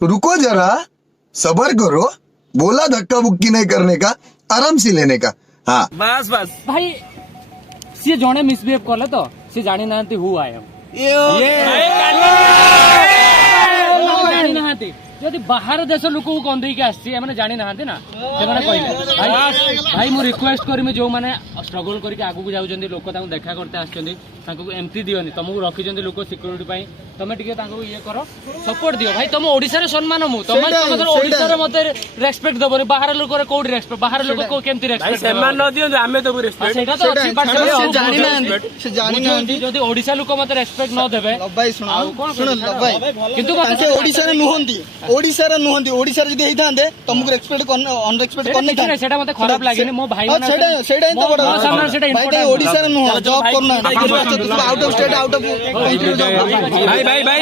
रुको जरा, सबर करो, बोला धक्का बुक्की नहीं करने का, आराम से लेने का। हाँ बस बस भाई सी जड़े मिसबिहेव कले तो सी जानी ना हु आई एम जदि बाहर देश लोक को कंदे आसने जानी ना ना भाई मु रिक्वेस्ट करी जो मैंने स्ट्रगल करके आगू जाऊँ लोक देखा करते आमती दियोनी तुमको रखी लोक सिक्योरिटी तमें टे ये कर सपोर्ट दियो भाई तुम ओडिशा सम्मान मु तुम ओडिशा मत रेस्पेक्ट दबनी बाहर लोक कौट रेस्पेक्ट बाहर लोक केमती रेस्पेक्ट जदि ओडिशा लोक मत रेस्पेक्ट न देबे किंतु ओडिशा नुहंती ओडिशा जदी हेइथांदे तुमको रेस्पेक्ट अनरेस्पेक्ट करने का सेटा मते खराब लागेनी मो भाई माने सेटा ही तो बड़ा सामने सेटा भाई ओडिशा नु जॉब करना out of state out of भाई